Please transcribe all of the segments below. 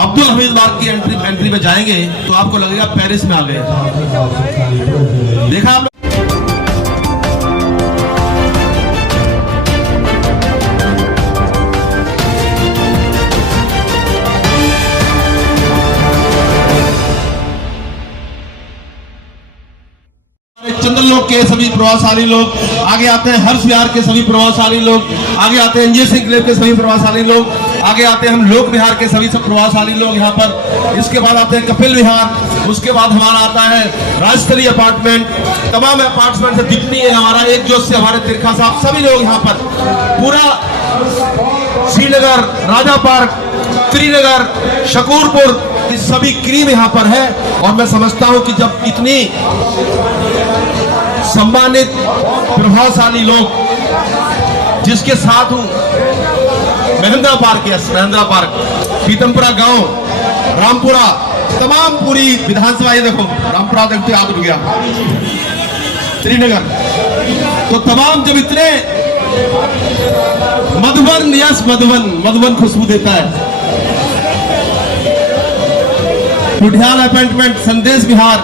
अब्दुल हमीद बाग की एंट्री में जाएंगे तो आपको लगेगा पेरिस में आ गए। देखा आप चंद्रलोक के सभी प्रभावशाली लोग आगे आते हैं, हर्ष विहार के सभी प्रभावशाली लोग आगे आते हैं, इंजीनियर सिंह के सभी प्रभावशाली लोग आगे आते हैं, हम लोक विहार के सभी सब प्रभावशाली लोग यहाँ पर। इसके बाद आते हैं कपिल विहार, उसके बाद हमारा आता है राज्य स्तरीय अपार्टमेंट। तमाम अपार्टमेंट से जितनी है हमारा एक जोश से हमारे तिरखा साहब सभी लोग यहाँ पर, पूरा श्रीनगर, राजा पार्क, त्रिनगर, शकूरपुर की सभी क्रीम यहाँ पर है। और मैं समझता हूँ कि जब इतनी सम्मानित प्रभावशाली लोग जिसके साथ हूं, महेंद्रा पार्क, महेंद्रा पार्क, पीतमपुरा गांव, रामपुरा, तमाम पूरी विधानसभा, ये देखो रामपुरा देखते याद हो गया, श्रीनगर, तो तमाम जब इतने मधुबन, यस मधुबन खुशबू देता है। लुधियाना अपार्टमेंट, संदेश विहार,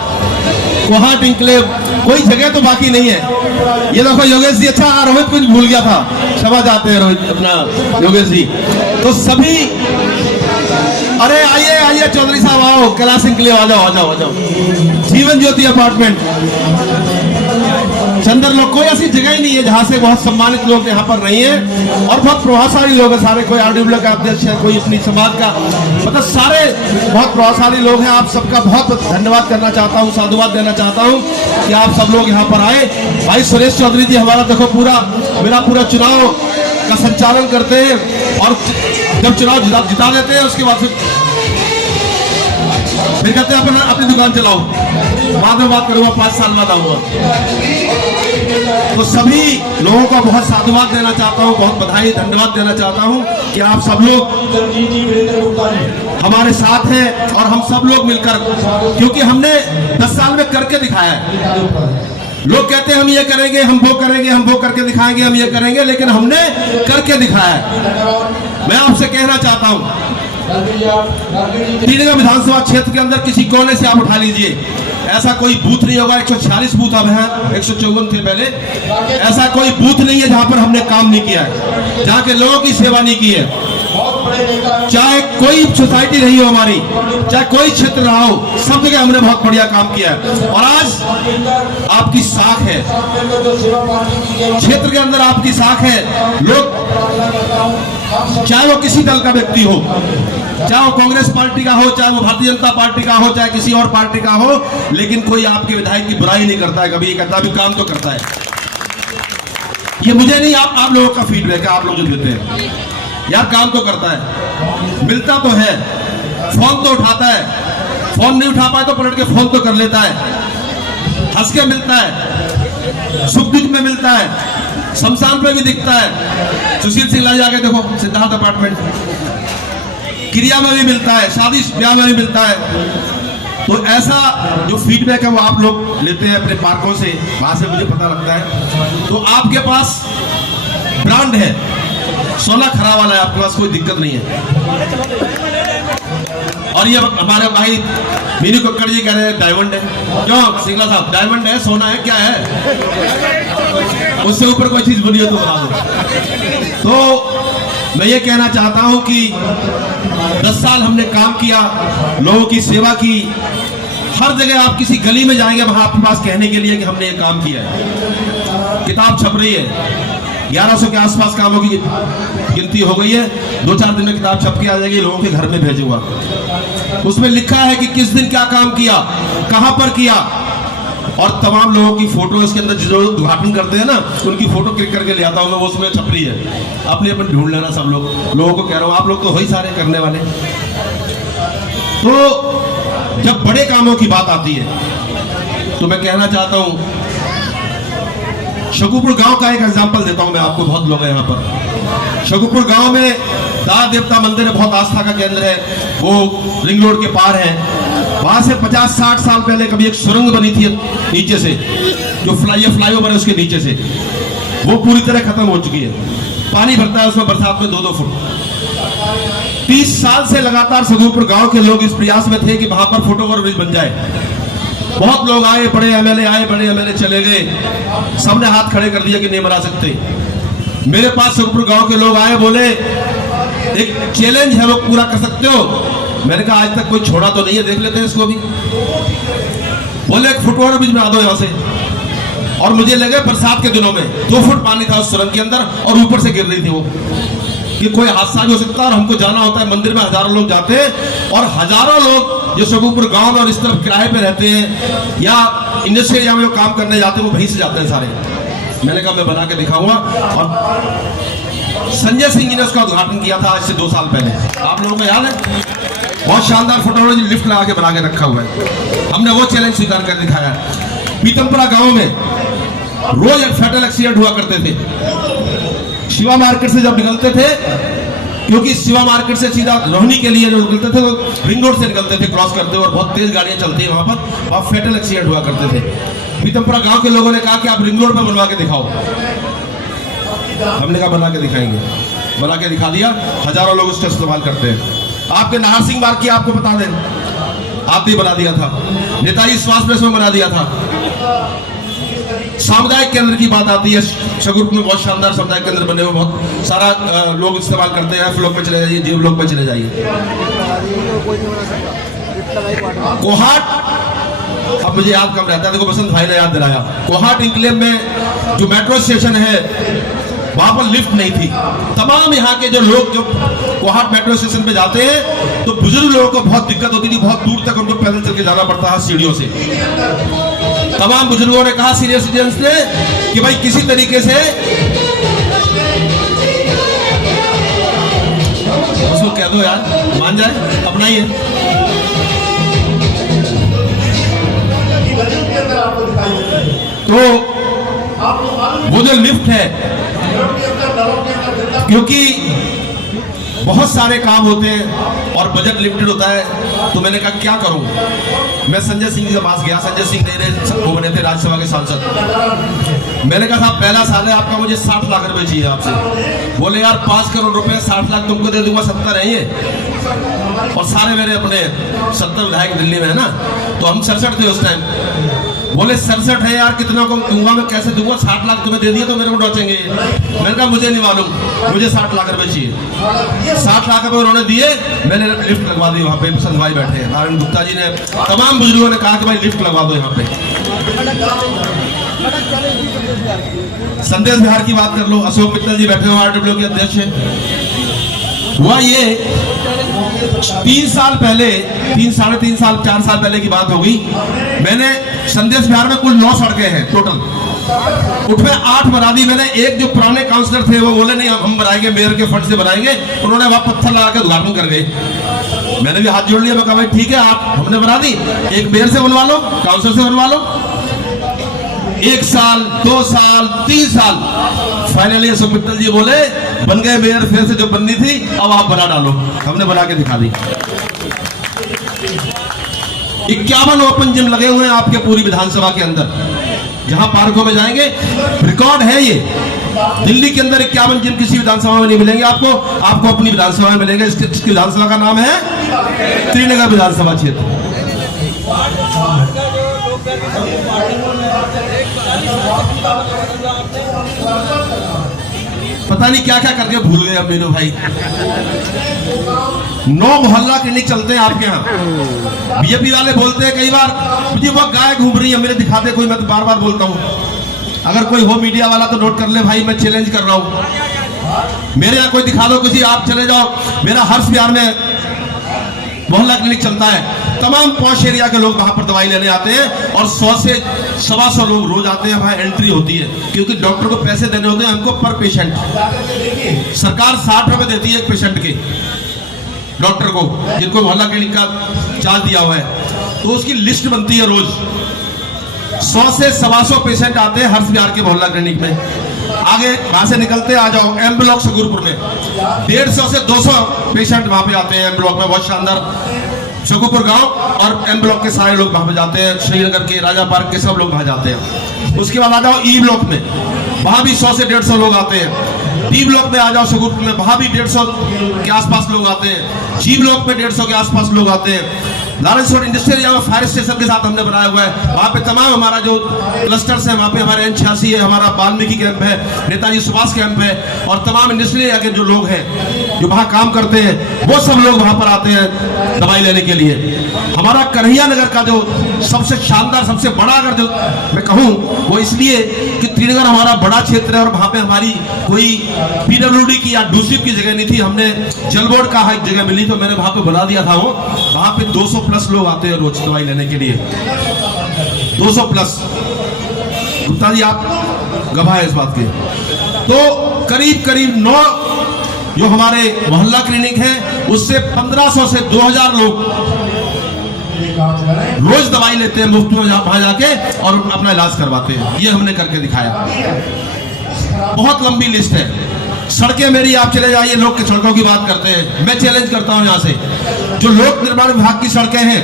कोहाट इंक्लेव, कोई जगह तो बाकी नहीं है। ये देखो योगेश जी, अच्छा रोहित कुछ भूल गया था, क्षमा चाहते हैं रोहित अपना योगेश जी। तो सभी, अरे आइए चौधरी साहब आओ, कैलाश इंक्लेव आ जाओ। जीवन ज्योति अपार्टमेंट, चंद्रलोक, कोई ऐसी जगह ही नहीं है जहां से बहुत सम्मानित लोग यहाँ पर नहीं है और बहुत प्रभावशाली लोग हैं सारे। कोई आरडीब्ल्यू का अध्यक्ष है, कोई अपनी समाज का, मतलब सारे बहुत प्रभावशाली लोग हैं। आप सबका बहुत धन्यवाद करना चाहता हूँ, साधुवाद देना चाहता हूँ कि आप सब लोग यहाँ पर आए। भाई सुरेश चौधरी जी हमारा देखो मेरा पूरा चुनाव का संचालन करते हैं और जब चुनाव जिता देते हैं उसके बाद फिर कहते हैं अपनी दुकान चलाओ, बाद में बात करूंगा, 5 साल बाद आऊंगा। तो सभी लोगों का बहुत साधुवाद देना चाहता हूं, बहुत बधाई धन्यवाद देना चाहता हूं कि आप सब लोग हमारे साथ हैं और हम सब लोग मिलकर, क्योंकि हमने 10 साल में करके दिखाया है। लोग कहते हैं हम ये करेंगे, हम वो करेंगे, हम वो करके दिखाएंगे, हम ये करेंगे, लेकिन हमने करके दिखाया है। मैं आपसे कहना चाहता हूं, श्रीनगर विधानसभा क्षेत्र के अंदर किसी कोने से आप उठा लीजिए, ऐसा कोई बूथ नहीं होगा। 146 बूथ अब हैं, 154 थे पहले। ऐसा कोई बूथ नहीं है जहां पर हमने काम नहीं किया है, जहां के लोगों की सेवा नहीं की है। चाहे कोई सोसाइटी रही हो हमारी, चाहे कोई क्षेत्र रहा हो, सब जगह हमने बहुत बढ़िया काम किया है। और आज आपकी साख है, क्षेत्र के अंदर आपकी साख है। लोग, चाहे वो किसी दल का व्यक्ति हो, चाहे वो कांग्रेस पार्टी का हो, चाहे वो भारतीय जनता पार्टी का हो, चाहे किसी और पार्टी का हो, लेकिन कोई आपके विधायक की बुराई नहीं करता है कभी। ये कहता भी काम तो करता है। ये मुझे नहीं, आप लोगों का फीडबैक है, आप लोग जो देते हैं, यार काम तो करता है, मिलता तो है, फोन तो उठाता है, फोन नहीं उठा पाए तो पलट के फोन तो कर लेता है, हंस के मिलता है, सुख दुख में मिलता है, शमशान पे भी दिखता है। सुशील सिंह लाई जाके देखो, सिद्धार्थ अपार्टमेंट, क्रिया में भी मिलता है, शादी ब्याह में भी मिलता है। तो ऐसा जो फीडबैक है वो आप लोग लेते हैं अपने पार्कों से, वहां से मुझे पता लगता है। तो आपके पास ब्रांड है, सोना खरा वाला है, आपके पास कोई दिक्कत नहीं है। और ये हमारे भाई मीनू कक्कड़ जी कह रहे हैं डायमंड है। क्यों सिंगला साहब, डायमंड है, सोना है, क्या है? उससे ऊपर कोई चीज बनी हो तो बता दो। तो मैं ये कहना चाहता हूं कि 10 साल हमने काम किया, लोगों की सेवा की। हर जगह आप किसी गली में जाएंगे, वहां आपके पास कहने के लिए कि हमने ये काम किया है। किताब छप रही है, 1100 के आसपास कामों की गिनती हो गई है। 2-4 दिन में किताब छप के आ जाएगी, लोगों के घर में भेजूंगा। उसमें लिखा है कि किस दिन क्या काम किया, कहां पर किया, और तमाम लोगों की फोटो इसके अंदर जो उद्घाटन करते हैं ना, उनकी फोटो क्लिक करके ले आता हूं मैं, वो उसमें छप रही है। अपने अपन ढूंढ लेना सब लोग, लोगों को कह रहा हूं, आप लोग तो हो ही सारे करने वाले। तो जब बड़े कामों की बात आती है तो मैं कहना चाहता हूं, शकूरपुर गांव का एक एग्जांपल देता हूं मैं आपको, बहुत लोग हैं यहाँ पर। शकूरपुर गांव में दाद देवता मंदिर है, बहुत आस्था का केंद्र है, वो रिंग रोड के पार है। वहां से 50-60 साल पहले कभी एक सुरंग बनी थी नीचे से, जो फ्लाईओवर है उसके नीचे से, वो पूरी तरह खत्म हो चुकी है। पानी भरता है उसमें बरसात में 2-2 फुट। 30 साल से लगातार सगुरपुर गांव के लोग इस प्रयास में थे कि वहां पर फुटओवर ब्रिज बन जाए। बहुत लोग आए, बड़े एमएलए आए, बड़े एमएलए चले गए, सबने हाथ खड़े कर दिया कि नहीं बना सकते। मेरे पास सगुरपुर गांव के लोग आए, बोले एक चैलेंज है, वो पूरा कर सकते हो? मैंने कहा आज तक कोई छोड़ा तो नहीं है, देख लेते हैं इसको भी। बोले एक फुटओवर ब्रिज बना दो यहां से। और मुझे लगे बरसात के दिनों में 2 फुट पानी था उस सुरंग के अंदर और ऊपर से गिर रही थी वो, कि कोई हादसा भी हो सकता है। और हमको जाना होता है, मंदिर में हजारों लोग जाते हैं और हजारों लोग जो सगुरपुर गांव में और इस तरफ किराए पे रहते हैं या इंडस्ट्री एरिया में जो काम करने जाते हैं, वो वहीं से जाते हैं सारे। मैंने कहा मैं बना के दिखाऊंगा। और संजय सिंह जी ने उसका उद्घाटन किया था आज से 2 साल पहले, आप लोगों को याद है? बहुत शानदार फोटोलॉजी लिफ्ट लगा के बना के रखा हुआ है। हमने वो चैलेंज स्वीकार कर दिखाया है। पीतमपुरा गांव में रोज एक फैटल एक्सीडेंट हुआ करते थे। शिवा मार्केट से जब निकलते थे, क्योंकि शिवा मार्केट से सीधा रोहनी के लिए जो निकलते थे वो रिंग रोड से निकलते थे, क्रॉस करते और बहुत तेज गाड़ियां चलती है वहां पर, वहां फैटल एक्सीडेंट हुआ करते थे। पीतमपुरा गांव के लोगों ने कहा कि आप रिंग रोड पर बनवा के दिखाओ। हमने कहा बना के दिखाएंगे, बना के दिखा दिया। हजारों लोग उसका इस्तेमाल करते हैं। आपके नाहर सिंह मार्ग की आपको बता दें, आपने बना दिया था। नेताजी सुभाष प्रेस में बना दिया था। सामुदायिक केंद्र की बात आती है, सगुरपुर में बहुत शानदार सामुदायिक केंद्र बने हुए, बहुत सारा लोग इस्तेमाल करते हैं। ब्लॉक पे चले जाइए, जी ब्लॉक पे चले जाइए। कोहाट, अब मुझे याद कम रहता है, देखो बसंत भाई ने याद दिलाया। कोहाट इंक्लेव में जो मेट्रो स्टेशन है वहां पर लिफ्ट नहीं थी। तमाम यहाँ के जो लोग जो कोहाट मेट्रो स्टेशन पे जाते हैं तो बुजुर्ग लोगों को बहुत दिक्कत होती थी, बहुत दूर तक उनको पैदल चल के जाना पड़ता है सीढ़ियों से। तमाम बुजुर्गों ने कहा, सीनियर सिटीजन्स ने, कि भाई किसी तरीके से उसको कह दो यार, मान जाए, अपना ही है। तो वो जो लिफ्ट है, क्योंकि बहुत सारे काम होते हैं और बजट लिमिटेड होता है, तो मैंने कहा क्या करूं। मैं संजय सिंह के पास गया। संजय सिंह वो बने थे राज्यसभा के सांसद। मैंने कहा साहब पहला साल है आपका, मुझे 60 लाख रुपए चाहिए आपसे। बोले यार 5 करोड़ रुपए, 60 लाख तुमको दे दूंगा, 70 है ये, और सारे मेरे अपने 70 विधायक दिल्ली में है ना, तो हम 67 थे उस टाइम। बोले 67 है यार, कितना को दूंगा मैं, कैसे दूंगा, 60 लाख तुम्हें दे दिया तो मेरे को डोचेंगे। मैंने कहा मुझे नहीं मालूम, मुझे 60 लाख रुपए चाहिए। 60 लाख रुपए उन्होंने दिए, मैंने लिफ्ट लगवा दी। वहां पे बसंत भाई बैठे हैं, नारायण गुप्ता जी ने, तमाम बुजुर्गों ने कहा कि भाई लिफ्ट लगवा दो यहाँ पे। संदेश बिहार की बात कर लो, अशोक मित्तल जी बैठे हुए आरडब्ल्यू के अध्यक्ष हैं। हुआ ये 3 साल पहले, 3 साढ़े 3 साल 4 साल पहले की बात होगी। मैंने संदेश बिहार में कुल 9 सड़कें हैं टोटल, उसमें 8 बना दी मैंने। एक जो पुराने काउंसलर थे वो बोले नहीं हम बनाएंगे, मेयर के फंड से बनाएंगे, उन्होंने वहां पत्थर लगा के उद्घाटन कर गए। मैंने भी हाथ जोड़ लिया, मैं कहा भाई ठीक है, आप हमने बना दी, एक मेयर से बनवा लो, काउंसलर से बनवा लो। 1 साल 2 साल 3 साल, फाइनली अशोक मित्तल जी बोले बन गए मेयर, फिर से जो बननी थी अब आप बना डालो। हमने बना के दिखा दी। 51 ओपन जिम लगे हुए हैं आपके पूरी विधानसभा के अंदर, जहां पार्कों में जाएंगे, रिकॉर्ड है ये। दिल्ली के अंदर 51 जिम किसी विधानसभा में नहीं मिलेंगे आपको, आपको अपनी विधानसभा में मिलेंगे। इसकी विधानसभा का नाम है त्रिनगर विधानसभा क्षेत्र। पता नहीं क्या क्या करके भूल गए अब मेरे भाई। 9 मोहल्ला क्लिनिक चलते हैं आपके यहाँ। बीजेपी वाले बोलते हैं कई बार मुझे वो गाय घूम रही है, मेरे दिखाते कोई, मैं तो बार बार बोलता हूँ। अगर कोई हो मीडिया वाला तो नोट कर ले भाई, मैं चैलेंज कर रहा हूँ। मेरे यहाँ कोई दिखा दो किसी, आप चले जाओ। मेरा हर्ष बिहार में मोहल्ला क्लिनिक चलता है, तमाम पॉश एरिया के लोग वहां पर दवाई लेने आते हैं और 100 से 125 लोग रोज आते हैं। वहां एंट्री होती है क्योंकि डॉक्टर को पैसे देने होते हैं हमको पर पेशेंट। सरकार 60 रुपए देती है एक पेशेंट के, डॉक्टर को, जिनको मोहल्ला क्लिनिक का चार्ज दिया हुआ है। तो उसकी लिस्ट बनती है रोज। 100 से 125 पेशेंट आते हैं हर्ष बिहार के मोहल्ला क्लिनिक में। आगे वहां से निकलते आ जाओ एम ब्लॉक सगुरपुर में 150 से 200 पेशेंट वहां पे आते हैं। एम ब्लॉक में बहुत शानदार सगुरपुर गांव और एम ब्लॉक के सारे लोग वहां पे जाते हैं, श्रीनगर के, राजा पार्क के सब लोग वहां जाते हैं। उसके बाद आ जाओ ई ब्लॉक में, वहां भी 100 से 150 लोग आते हैं। बी ब्लॉक में आ जाओ सुगुर में, वहां भी 150 के आसपास लोग आते हैं। जी ब्लॉक में 150 के आसपास लोग आते हैं। लॉरेंस रोड इंडस्ट्रियल एरिया में फायर स्टेशन के साथ हमने बनाया हुआ है, वहां पे तमाम हमारा जो क्लस्टर्स है, वहां पे हमारे N86 है, हमारा वाल्मीकि कैंप है, नेताजी सुभाष कैंप है, और तमाम इंडस्ट्रियल एरिया के जो लोग हैं जो वहां काम करते हैं वो सब लोग वहां पर आते हैं दवाई लेने के लिए। हमारा कन्हैया नगर का जो सबसे शानदार, सबसे बड़ा अगर जो मैं कहूँ वो इसलिए कि त्रिनगर हमारा बड़ा क्षेत्र है और वहां पे हमारी कोई PWD की या डूसिप की जगह नहीं थी। हमने जल बोर्ड का एक जगह मिली तो मैंने वहां पे बना दिया था वो। वहां पे 200 प्लस लोग आते हैं रोज दवाई लेने के लिए, 200 प्लस। गुप्ता जी आप गवाह है इस बात के। तो करीब करीब 9 जो हमारे मोहल्ला क्लिनिक है उससे 1500 से 2000 लोग रोज दवाई लेते हैं मुफ्त में वहां जाके और अपना इलाज करवाते हैं। ये हमने करके दिखाया। बहुत लंबी लिस्ट है। सड़कें मेरी आप चले जाइए, लोग सड़कों की बात करते हैं, मैं चैलेंज करता हूं यहां से, जो लोक निर्माण विभाग की सड़कें हैं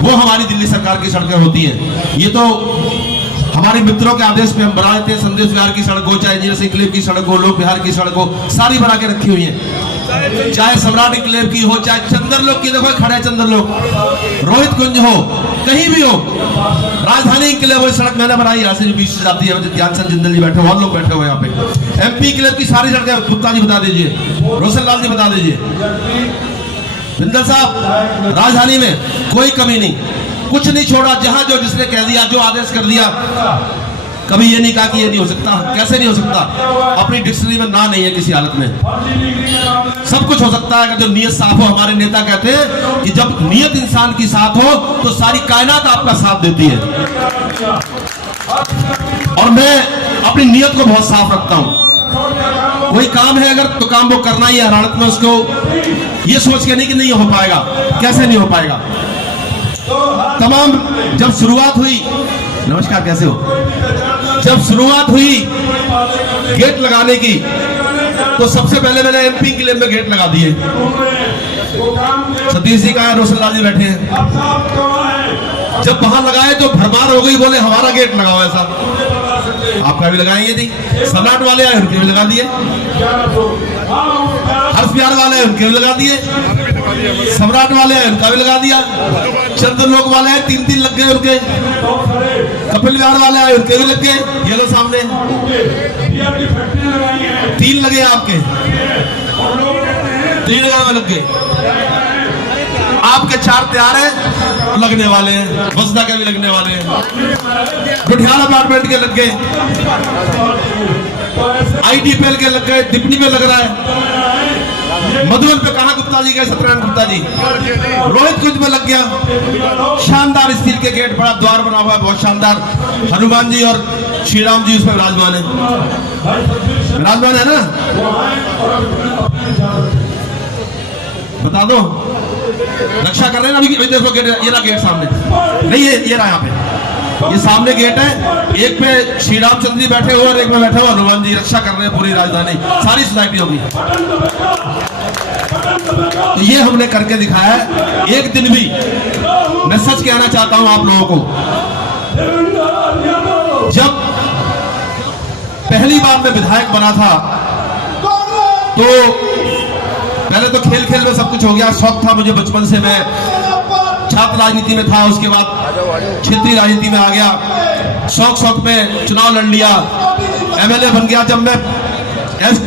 वो हमारी दिल्ली सरकार की सड़कें होती हैं। ये तो हमारे मित्रों के आदेश पे हम बना देते हैं। संदेश विहार की सड़क हो, चाहे इंजीनियर सिंह की सड़क हो, लोक विहार की सड़क हो, सारी बना के रखी हुई है। चाहे सम्राट इंक्लेव की हो, चाहे चंद्रलोक की, देखो खड़े चंद्रलोक, रोहित कुंज हो, कहीं भी हो, राजधानी इंक्लेव वो सड़क मैंने बनाई, यहाँ से जो बीच से जाती है, ज्ञानचंद जिंदल जी बैठे, और लोग बैठे हुए यहाँ पे। MP इंक्लेव की सारी सड़कें गुप्ता जी बता दीजिए, रोशन लाल जी बता दीजिए। जिंदल साहब, राजधानी में कोई कमी नहीं, कुछ नहीं छोड़ा। जहां जो जिसने कह दिया, जो आदेश कर दिया, कभी ये नहीं कहा कि ये नहीं हो सकता। कैसे नहीं हो सकता? अपनी डिक्शनरी में ना नहीं है किसी हालत में। सब कुछ हो सकता है अगर जो नीयत साफ हो। हमारे नेता कहते हैं कि जब नीयत इंसान की साथ हो तो सारी कायनात आपका साथ देती है। और मैं अपनी नीयत को बहुत साफ रखता हूं। कोई काम है अगर तो काम वो करना ही है। हालत में उसको ये सोच के नहीं कि नहीं हो पाएगा। कैसे नहीं हो पाएगा? तमाम जब शुरुआत हुई, नमस्कार, कैसे हो? जब शुरुआत हुई गेट लगाने की तो सबसे पहले मैंने MP इंक्लेव में गेट लगा दिए। सतीश जी कहाँ है? रोशन लाल जी बैठे हैं। जब वहां लगाए तो भरमार हो गई, बोले हमारा गेट लगाओ। ऐसा आपका भी लगाएंगे जी। सम्राट वाले आए, उनके भी लगा दिए। हर्ष बिहार वाले उनके भी लगा दिए। सम्राट वाले हैं उनका भी लगा दिया। चंद्रलोक वाले हैं, 3 लग गए उनके। कपिल विहार वाले हैं उनके भी लग गए। ये लो सामने 3 लगे आपके, 3 में लग गए। आपके 4 तैयार हैं, लगने वाले हैं। बसदा के भी लगने वाले हैं। गुठियाल अपार्टमेंट के लग गए, IDPL के लग गए, दिपनी में लग रहा है। मधुबन पे कहा गुप्ता जी गए? सत्यनारायण गुप्ता जी। रोहित कुंज में लग गया। शानदार स्टील के गेट, बड़ा द्वार बना हुआ है, बहुत शानदार। हनुमान जी और श्री राम जी उसमें विराजमान है। विराजमान है ना? बता दो, रक्षा कर रहे हैं ना अभी? देखो गेट, ये रहा गेट सामने। नहीं, ये रहा यहाँ पे, ये सामने गेट है। एक पे श्री रामचंद्र जी बैठे हुए और एक में बैठे हुए हनुमान जी। रक्षा कर रहे हैं पूरी राजधानी, सारी सोसाइटी होगी। तो ये हमने करके दिखाया है। एक दिन भी, मैं सच कहना चाहता हूं आप लोगों को, जब पहली बार मैं विधायक बना था तो पहले तो खेल खेल में सब कुछ हो गया। शौक था मुझे बचपन से, मैं छात्र राजनीति में था, उसके बाद क्षेत्रीय राजनीति में आ गया। शौक में चुनाव लड़ लिया, MLA बन गया। जब मैं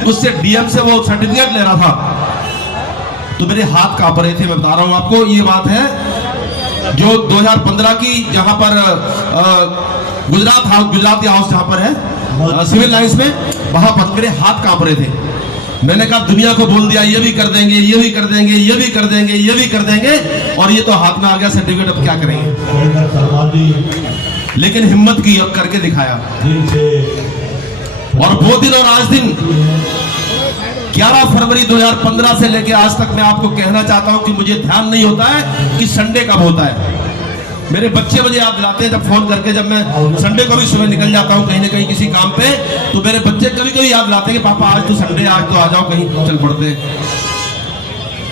उससे DM से वो सर्टिफिकेट ले रहा था तो मेरे हाथ कांप रहे थे। मैं बता रहा हूं आपको, ये बात है जो 2015 की, जहां पर गुजराती हाउस जहां पर है सिविल लाइंस में, वहां पर मेरे हाथ कांप रहे थे। मैंने कहा दुनिया को बोल दिया ये भी कर देंगे, ये भी कर देंगे, ये भी कर देंगे, ये भी कर देंगे, और ये तो हाथ में आ गया सर्टिफिकेट, अब क्या करेंगे? लेकिन हिम्मत की और करके दिखाया। और वो दिन और आज दिन 11 फरवरी 2015 से लेकर आज तक मैं आपको कहना चाहता हूं कि मुझे ध्यान नहीं होता है कि संडे कब होता है। मेरे बच्चे मुझे याद दिलाते हैं जब फोन करके, जब मैं संडे को भी सुबह निकल जाता हूं कहीं ना कहीं किसी काम पे, तो मेरे बच्चे कभी कभी याद दिलाते हैं कि पापा आज तो संडे, आज तो आ जाओ कहीं चल पड़ते।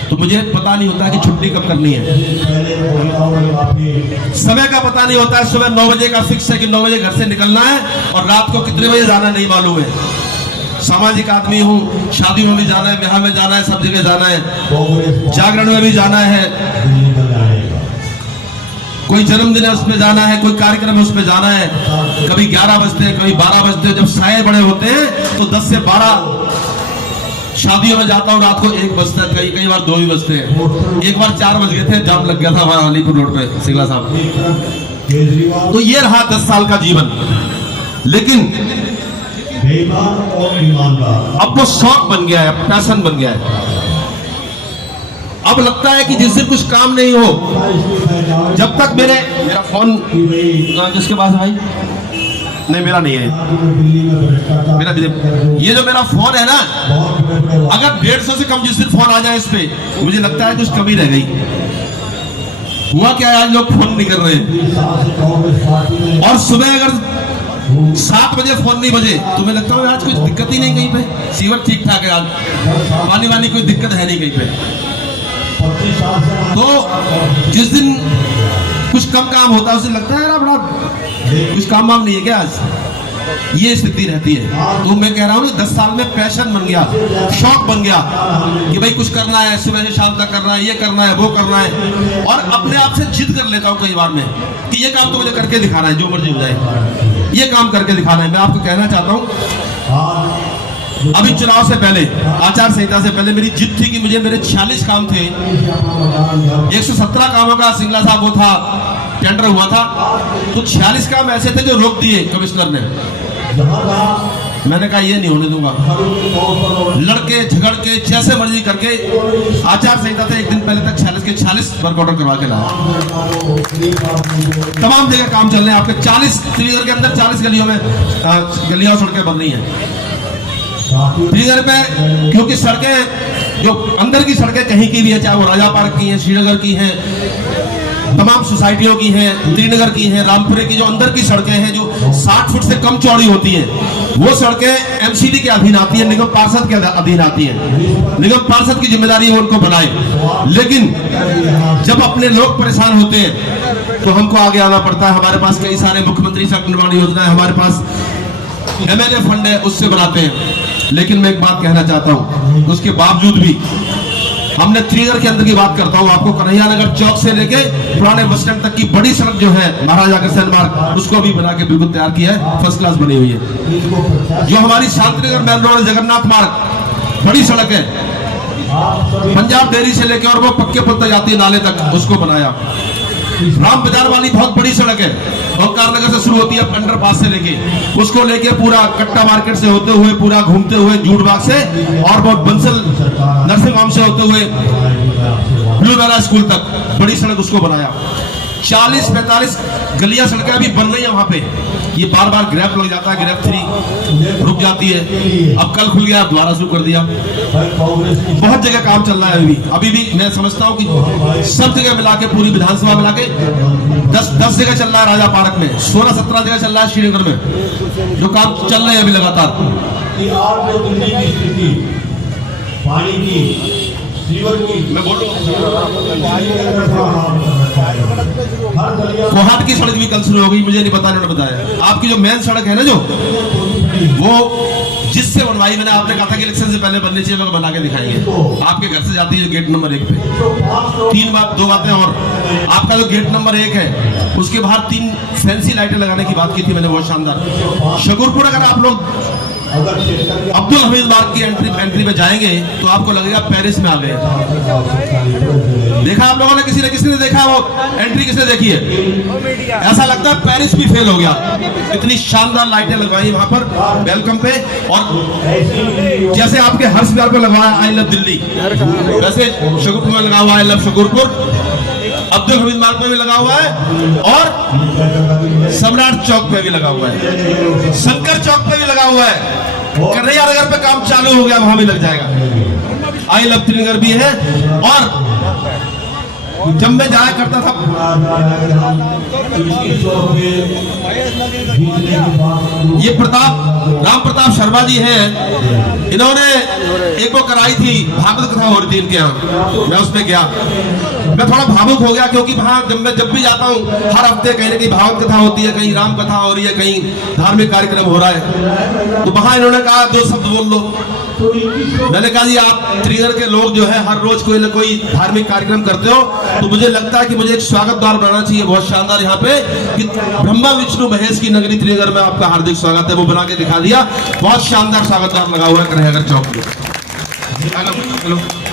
तो मुझे पता नहीं होता कि छुट्टी कब करनी है, समय का पता नहीं होता है। सुबह 9 बजे का फिक्स है कि 9 बजे घर से निकलना है और रात को कितने बजे जाना नहीं मालूम है। सामाजिक आदमी हूँ, शादियों में भी जाना है, ब्याह में जाना है, सब जगह जाना है, जागरण में भी जाना है, कोई जन्मदिन है उसमें जाना है, कोई कार्यक्रम है उसमें जाना है। कभी 11 बजते हैं, कभी 12 बजते हैं। जब साये बड़े होते हैं तो 10 से 12 शादियों में जाता हूँ, रात को 1 बजता है, कई बार 2 भी बजते हैं। एक बार 4 बज गए थे, जाम लग गया था हमारा अलीपुर रोड पे, सिंगला साहब। तो ये रहा 10 साल का जीवन। लेकिन अब वो शौक बन गया है, पैशन बन गया है। अब लगता है कि जिससे कुछ काम नहीं हो, जब तक मेरा फोन किसके पास है भाई? नहीं, मेरा नहीं है, मेरा ये जो मेरा फोन है ना, अगर 150 से कम जिस दिन फोन आ जाए इस पे, मुझे लगता है कुछ कमी रह गई। हुआ क्या है, आज लोग फोन नहीं कर रहे हैं। और सुबह अगर 7 बजे फोन नहीं बजे तो मैं लगता है आज कुछ दिक्कत ही नहीं कहीं पे, सीवर ठीक ठाक है, आज पानी वानी कोई दिक्कत है नहीं कहीं पे। तो जिस दिन कुछ कम काम होता है उसे लगता है यार बड़ा कुछ काम वाम नहीं है क्या आज, ये स्थिति रहती है। तो मैं कह रहा हूँ 10 साल में पैशन बन गया, शौक बन गया कि भाई कुछ करना है, सुबह से शाम तक करना है, ये करना है, वो करना है। और अपने आप से जिद कर लेता हूँ कई बार में कि ये काम तो मुझे करके दिखाना है, जो मर्जी हो जाए, ये काम करके दिखाना है। मैं आपको कहना चाहता हूँ, अभी चुनाव से पहले, आचार संहिता से पहले मेरी जिद थी कि मेरे 46 काम थे, 117 कामों का सिंगला साहब वो था, टेंडर हुआ था, तो 46 काम ऐसे थे जो रोक दिए कमिश्नर ने। मैंने कहा ये नहीं होने दूंगा, लड़के झगड़ के जैसे मर्जी करके आचार संहिता से एक दिन पहले तक 46 के 46 वर्क ऑर्डर करवा के लाया। तमाम जगह काम चल रहे हैं आपके, 40 त्रिगर के अंदर 40 गलियों में गलियां और सड़कें बन रही हैं श्रीनगर में, क्योंकि सड़कें जो अंदर की सड़कें कहीं की भी है, चाहे वो राजा पार्क की हैं, श्रीनगर की हैं, तमाम सोसाइटियों की हैं, त्रिनगर की हैं, रामपुरे की जो अंदर की सड़कें हैं जो 60 फुट से कम चौड़ी होती हैं, वो सड़कें एमसीडी के अधीन आती है, निगम पार्षद के अधीन आती है। निगम पार्षद की जिम्मेदारी है उनको बनाए। लेकिन जब अपने लोग परेशान होते हैं तो हमको आगे आना पड़ता है। हमारे पास कई सारे मुख्यमंत्री सड़क निर्माण योजना है, हमारे पास एमएलए फंड है, उससे बनाते हैं। लेकिन मैं एक बात कहना चाहता हूं, उसके बावजूद भी हमने त्रिगर के अंदर की बात करता हूं, आपको कन्हैया नगर चौक से लेके पुराने बस स्टैंड तक की बड़ी सड़क जो है महाराजा अग्रसेन मार्ग, उसको भी बना के बिल्कुल तैयार किया है, फर्स्ट क्लास बनी हुई है। जो हमारी शांतिनगर मेन रोड जगन्नाथ मार्ग, बड़ी सड़क है, पंजाब डेयरी से लेके और वो पक्के पुल तक जाती है नाले तक, उसको बनाया। राम बाजार वाली बहुत बड़ी सड़क है, ओंकार नगर से शुरू होती है अंडरपास से लेके, उसको लेके पूरा कट्टा मार्केट से होते हुए, पूरा घूमते हुए जूटबाग से और बहुत बंसल नर्सिंग होम से होते हुए ब्लूबेरा स्कूल तक बड़ी सड़क उसको बनाया। 40-45 गलियां सड़कें अभी बन रही है वहां पे। ये बार बार ग्रैप लग जाता है, ग्रैप 3 रुक जाती है, अब कल खुल गया, दोबारा शुरू कर दिया। बहुत जगह काम चल रहा है अभी भी मैं समझता हूँ कि सब जगह मिला के, पूरी विधानसभा मिला के 10 जगह चल रहा है, राजा पार्क में 16-17 जगह चल रहा है, श्रीनगर में जो काम चल रहे हैं अभी लगातार। पानी की, मैं बोल कोहाट की सड़क भी कल शुरू हो गई, मुझे नहीं पता, उन्होंने बताया। आपकी जो मेन सड़क है ना, जो वो जिससे बनवाई मैंने, आपने कहा था कि इलेक्शन से पहले बननी चाहिए, बना के दिखाएंगे। आपके घर से जाती है गेट नंबर 1 पे 2 बातें। और आपका जो गेट नंबर 1 है उसके बाहर 3 फैंसी लाइटें लगाने की बात की थी मैंने, बहुत शानदार। शकुरपुर अगर आप लोग अब्दुल हमीद मार्ग की एंट्री में जाएंगे तो आपको लगेगा पेरिस में आ गए। देखा आप लोगों ने, किसी ने देखा वो एंट्री, किसने देखी है? ऐसा लगता है पेरिस भी फेल हो गया, इतनी शानदार लाइटें लगवाई वहां पर वेलकम पे। और जैसे आपके हर्ष विहार पे लगवाया आई लव दिल्ली, वैसे शकुरपुर में लगा हुआ आई लव शकुरपुर, अब्दुल हमीद मार्ग पे भी लगा हुआ है और सम्राट चौक पे भी लगा हुआ है, शंकर चौक पे भी लगा हुआ है, कन्हैया नगर पे काम चालू हो गया, वहां भी लग जाएगा। आई लव त्रिनगर भी है। और जब मैं जाया करता था, ये राम प्रताप शर्मा जी हैं, इन्होंने एक वो कराई थी, भागवत कथा हो रही थी इनके यहाँ, मैं उसमें गया, मैं थोड़ा भावुक हो गया, क्योंकि वहां जब भी जाता हूँ हर हफ्ते कहीं ना कहीं भागवत कथा होती है, कहीं राम कथा हो रही है, कहीं धार्मिक कार्यक्रम हो रहा है। तो वहां इन्होंने कहा 2 शब्द बोल लो। मैंने कहा जी आप त्रिनगर के लोग जो है हर रोज कोई ना कोई धार्मिक कार्यक्रम करते हो, तो मुझे लगता है कि मुझे एक स्वागत द्वार बनाना चाहिए बहुत शानदार यहाँ पे, कि ब्रह्मा विष्णु महेश की नगरी त्रिनगर में आपका हार्दिक स्वागत है। वो बना के दिखा दिया, बहुत शानदार स्वागत द्वार लगा हुआ है कन्हैयागढ़ चौक पे।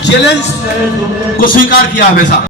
चैलेंज को स्वीकार किया हमेशा।